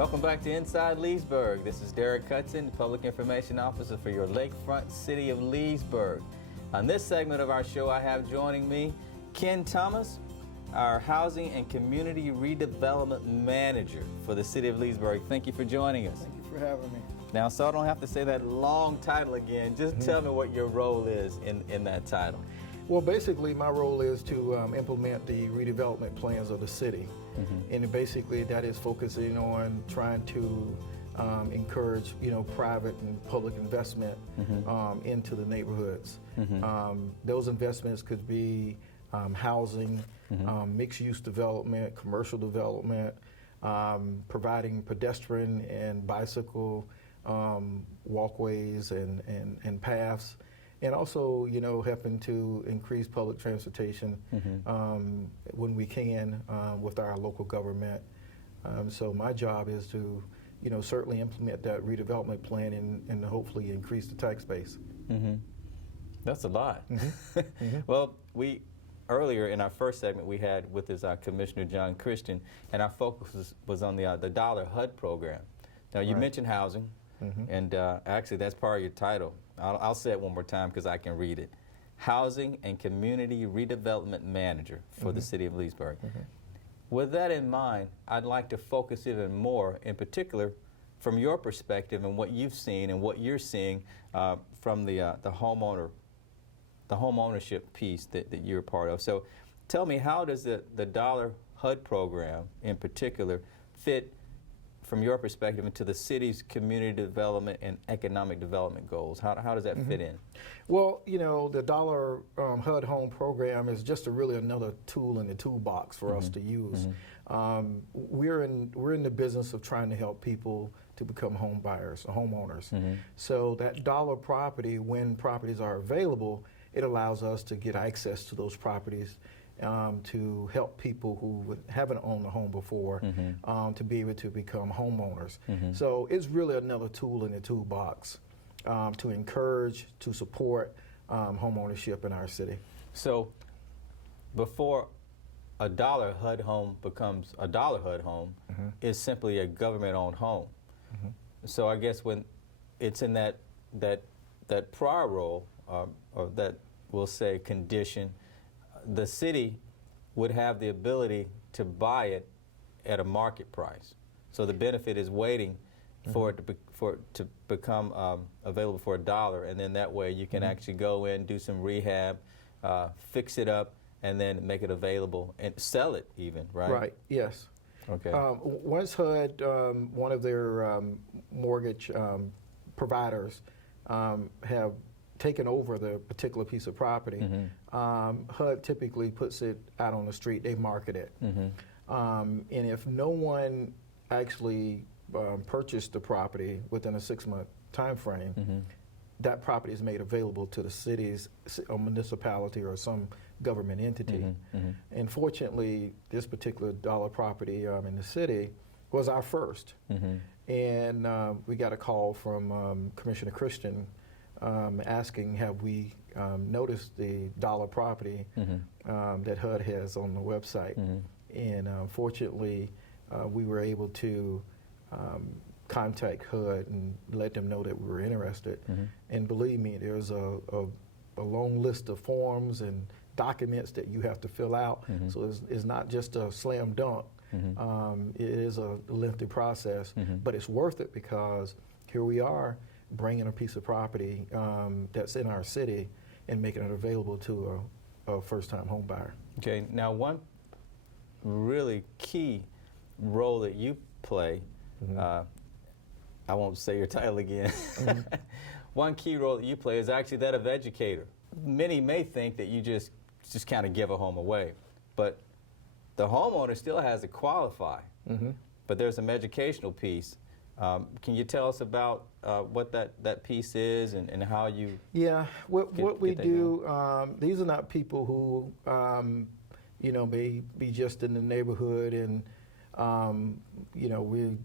Welcome back to Inside Leesburg. This is Derek Hudson, Public Information Officer for your lakefront city of Leesburg. On this segment of our show, I have joining me Ken Thomas, our Housing and Community Redevelopment Manager for the city of Leesburg. Thank you for joining us. Thank you for having me. Now, so I don't have to say that long title again, just tell me what your role is in that title. Well, basically, my role is to implement the redevelopment plans of the city. And basically, that is focusing on trying to encourage, private and public investment into the neighborhoods. Those investments could be housing, mixed-use development, commercial development, providing pedestrian and bicycle walkways and paths, and also, helping to increase public transportation when we can with our local government. So my job is to, certainly implement that redevelopment plan and hopefully increase the tax base. That's a lot. Well, earlier in our first segment we had with us Commissioner John Christian, and our focus was on the Dollar HUD program. Now, you mentioned housing, and actually that's part of your title. I'll say it one more time because I can read it. Housing and Community Redevelopment Manager for the city of Leesburg. With that in mind, I'd like to focus even more, in particular, from your perspective and what you've seen and what you're seeing from the home ownership piece that you're a part of. So tell me, how does the Dollar HUD program in particular fit from your perspective into the city's community development and economic development goals? How does that fit in? Well, the Dollar HUD Home program is just really another tool in the toolbox for us to use. We're in the business of trying to help people to become home buyers, homeowners. So that dollar property, when properties are available, it allows us to get access to those properties to help people who haven't owned a home before to be able to become homeowners. So it's really another tool in the toolbox to encourage, to support home ownership in our city. So before a Dollar HUD home becomes a Dollar HUD home, it's simply a government-owned home. So I guess when it's in that prior role, or that we'll say condition, the city would have the ability to buy it at a market price. So the benefit is waiting for it to become available for $1, and then that way you can actually go in, do some rehab, fix it up, and then make it available and sell it even, right? Right, yes. Okay. Once HUD, one of their mortgage providers, have taken over the particular piece of property, HUD typically puts it out on the street, they market it. And if no one actually purchased the property within a 6-month time frame, that property is made available to the city's municipality or some government entity. And fortunately, this particular dollar property in the city was our first. And we got a call from Commissioner Christian asking, have we noticed the dollar property that HUD has on the website. And fortunately, we were able to contact HUD and let them know that we were interested. And believe me, there's a long list of forms and documents that you have to fill out. So it's not just a slam dunk. It is a lengthy process, but it's worth it because here we are bringing a piece of property that's in our city and making it available to a first-time home buyer. Okay, now one really key role that you play, I won't say your title again, one key role that you play is actually that of educator. Many may think that you just kind of give a home away, but the homeowner still has to qualify, but there's some educational piece. Can you tell us about what that piece is and how you? Yeah, what we do. These are not people who, may be just in the neighborhood and, we're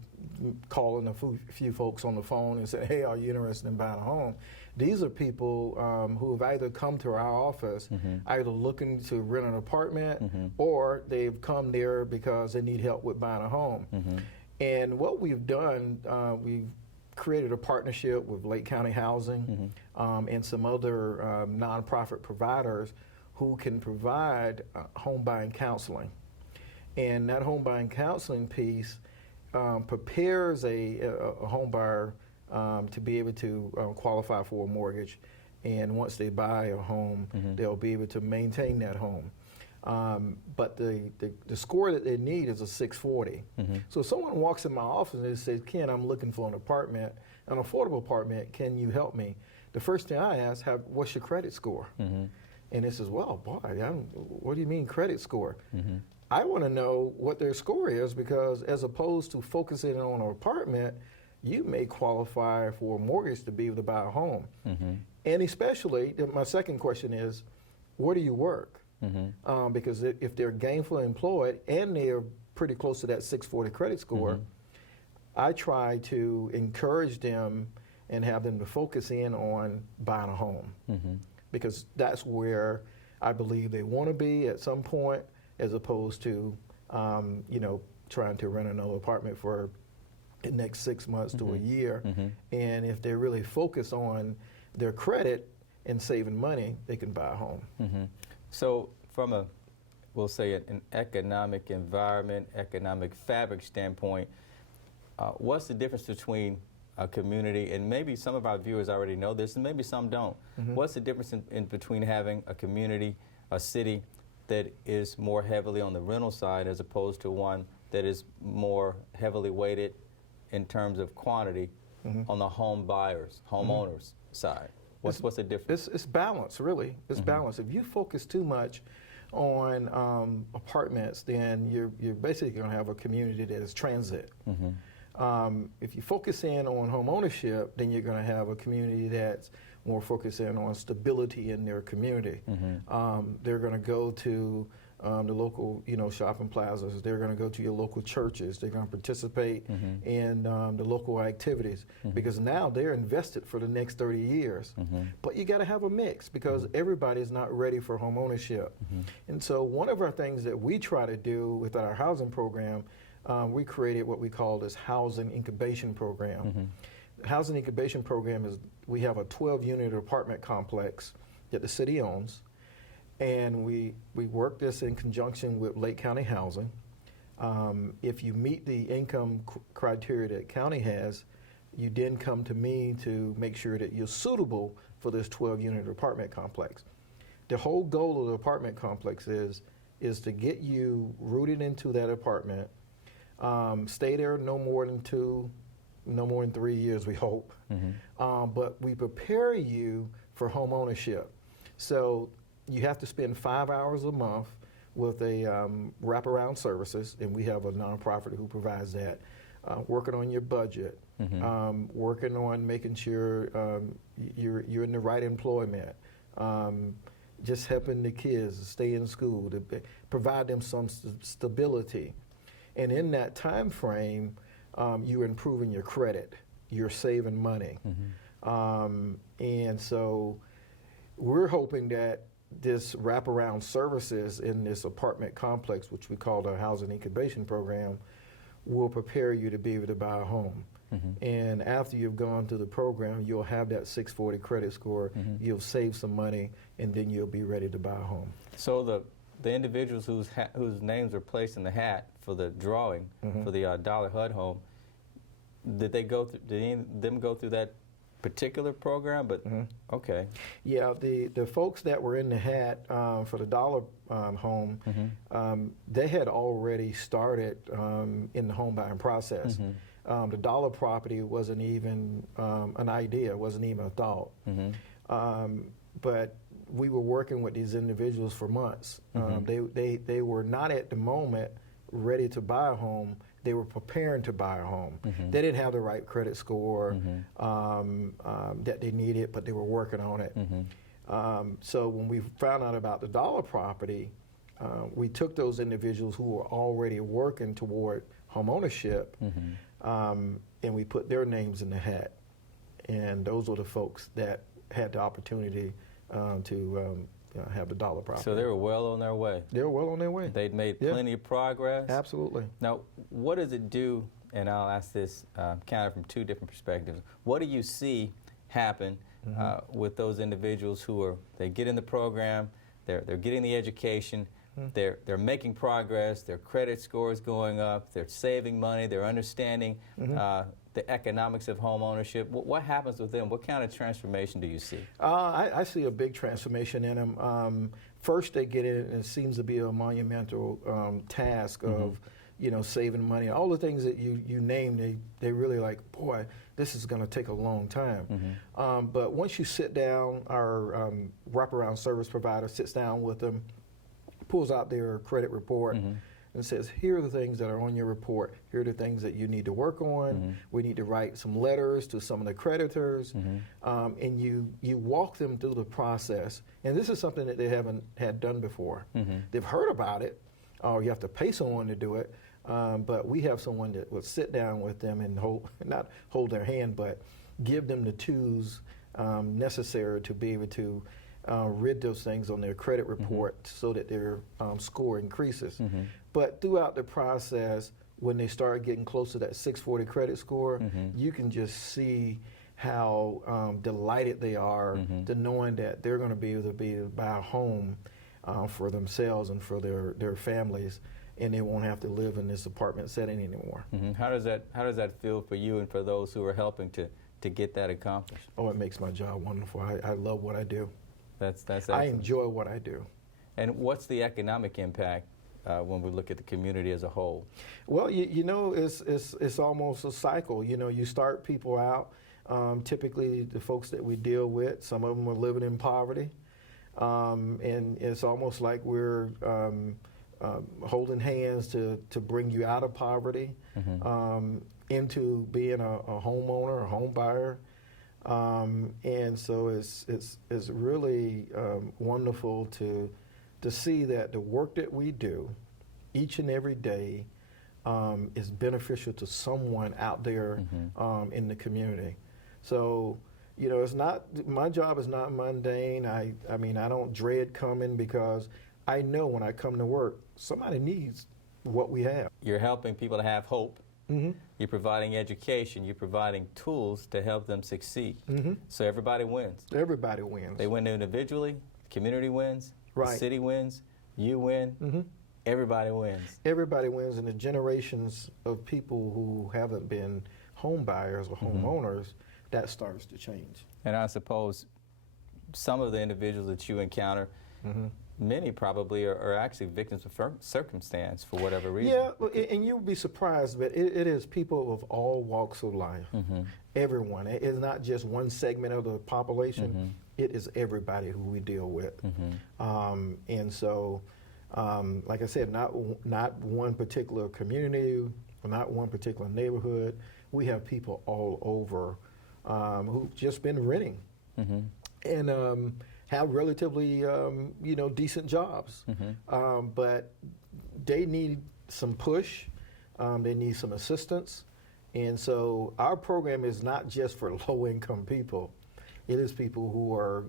calling a few folks on the phone and say, hey, are you interested in buying a home? These are people who have either come to our office, either looking to rent an apartment, or they've come there because they need help with buying a home. And what we've done, we've created a partnership with Lake County Housing and some other nonprofit providers who can provide home buying counseling. And that home buying counseling piece prepares a home buyer to be able to qualify for a mortgage. And once they buy a home, they'll be able to maintain that home. But the score that they need is a 640. So if someone walks in my office and says, Ken, I'm looking for an apartment, an affordable apartment, can you help me? The first thing I ask, what's your credit score? And it says, well, boy, what do you mean credit score? I want to know what their score is, because as opposed to focusing on an apartment, you may qualify for a mortgage to be able to buy a home. And especially, my second question is, where do you work? Because if they're gainfully employed and they're pretty close to that 640 credit score, I try to encourage them and have them to focus in on buying a home. Because that's where I believe they want to be at some point, as opposed to, trying to rent another apartment for the next 6 months to a year. And if they really focus on their credit and saving money, they can buy a home. So from we'll say an economic environment, economic fabric standpoint, what's the difference between a community, and maybe some of our viewers already know this and maybe some don't, what's the difference in between having a community, a city that is more heavily on the rental side as opposed to one that is more heavily weighted in terms of quantity on the home buyers, homeowners side? What's the difference? It's balance, really. It's balance. If you focus too much on apartments, then you're basically going to have a community that is transit. If you focus in on home ownership, then you're going to have a community that's more focused in on stability in their community. They're going to go to the local, shopping plazas. They're going to go to your local churches. They're going to participate in the local activities, because now they're invested for the next 30 years. But you got to have a mix, because everybody's not ready for home ownership. And so one of our things that we try to do with our housing program, we created what we call this housing incubation program. The housing incubation program is, we have a 12-unit apartment complex that the city owns, and we work this in conjunction with Lake County Housing. If you meet the income criteria that county has, you then come to me to make sure that you're suitable for this 12-unit apartment complex. The whole goal of the apartment complex is to get you rooted into that apartment, stay there no more than 3 years, we hope. But we prepare you for home ownership. So you have to spend 5 hours a month with a wraparound services, and we have a nonprofit who provides that, working on your budget, working on making sure you're in the right employment, just helping the kids stay in school, to provide them some stability. And in that time frame, you're improving your credit, you're saving money. And so we're hoping that this wraparound services in this apartment complex, which we call the housing incubation program, will prepare you to be able to buy a home. And after you've gone through the program, you'll have that 640 credit score, you'll save some money, and then you'll be ready to buy a home. So the individuals whose names are placed in the hat for the drawing for the Dollar HUD home, did they go through? Did any of them go through that particular program? But okay. Yeah, the folks that were in the hat for the Dollar home, they had already started in the home buying process. The Dollar property wasn't even an idea, wasn't even a thought. But we were working with these individuals for months. They were not at the moment ready to buy a home. They were preparing to buy a home. They didn't have the right credit score that they needed, but they were working on it. So when we found out about the Dollar property, we took those individuals who were already working toward home ownership, and we put their names in the hat. And those were the folks that had the opportunity to have the Dollar property. So they were well on their way. They were well on their way. They'd made plenty of progress. Absolutely. Now, what does it do, and I'll ask this kind of from two different perspectives. What do you see happen with those individuals who they get in the program, they're getting the education, they're making progress, their credit score is going up, they're saving money, they're understanding the economics of home ownership. What happens with them? What kind of transformation do you see? I see a big transformation in them. First, they get in, and it seems to be a monumental task of, saving money. All the things that you name, they really like, boy, this is going to take a long time. But once you sit down, our wraparound service provider sits down with them, pulls out their credit report, and says, here are the things that are on your report. Here are the things that you need to work on. We need to write some letters to some of the creditors. And you walk them through the process. And this is something that they haven't had done before. They've heard about it, or you have to pay someone to do it. But we have someone that would sit down with them and not hold their hand, but give them the tools necessary to be able to rid those things on their credit report so that their score increases. But throughout the process, when they start getting close to that 640 credit score, you can just see how delighted they are to knowing that they're going to be able to buy a home for themselves and for their families, and they won't have to live in this apartment setting anymore. How does that feel for you and for those who are helping to get that accomplished? Oh, it makes my job wonderful. I love what I do. That's excellent. I enjoy what I do. And what's the economic impact when we look at the community as a whole? Well, it's almost a cycle. You start people out. Typically, the folks that we deal with, some of them are living in poverty, and it's almost like we're holding hands to bring you out of poverty into being a homeowner, a home buyer. And so it's really wonderful to see that the work that we do each and every day is beneficial to someone out there in the community. So, it's not, my job is not mundane. I mean, I don't dread coming because I know when I come to work, somebody needs what we have. You're helping people to have hope. You're providing education. You're providing tools to help them succeed. So everybody wins. Everybody wins. They win individually. Community wins. Right. The city wins. You win. Everybody wins. Everybody wins, and the generations of people who haven't been home buyers or homeowners, that starts to change. And I suppose some of the individuals that you encounter, many probably are actually victims of circumstance for whatever reason. Yeah, and you'll be surprised, but it is people of all walks of life. Everyone. It is not just one segment of the population. It is everybody who we deal with. And so, like I said, not one particular community, or not one particular neighborhood. We have people all over who've just been renting. And have relatively, decent jobs. But they need some push. They need some assistance. And so our program is not just for low-income people. It is people who are,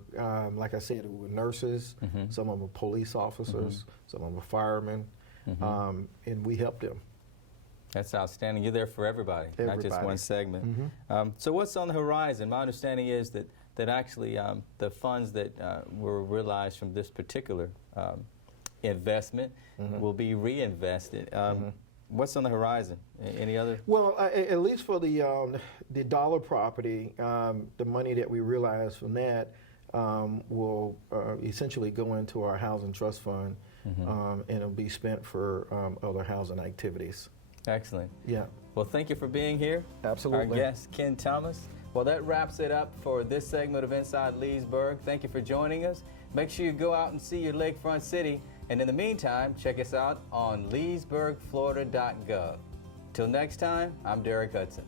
like I said, who are nurses. Some of them are police officers. Some of them are firemen. And we help them. That's outstanding. You're there for everybody. Not just one segment. So what's on the horizon? My understanding is that actually the funds that were realized from this particular investment will be reinvested. What's on the horizon? Any other? Well, at least for the dollar property, the money that we realize from that will essentially go into our housing trust fund, and it'll be spent for other housing activities. Excellent. Yeah. Well, thank you for being here. Absolutely. Our guest, Ken Thomas. Well, that wraps it up for this segment of Inside Leesburg. Thank you for joining us. Make sure you go out and see your lakefront city. And in the meantime, check us out on leesburgflorida.gov. Till next time, I'm Derek Hudson.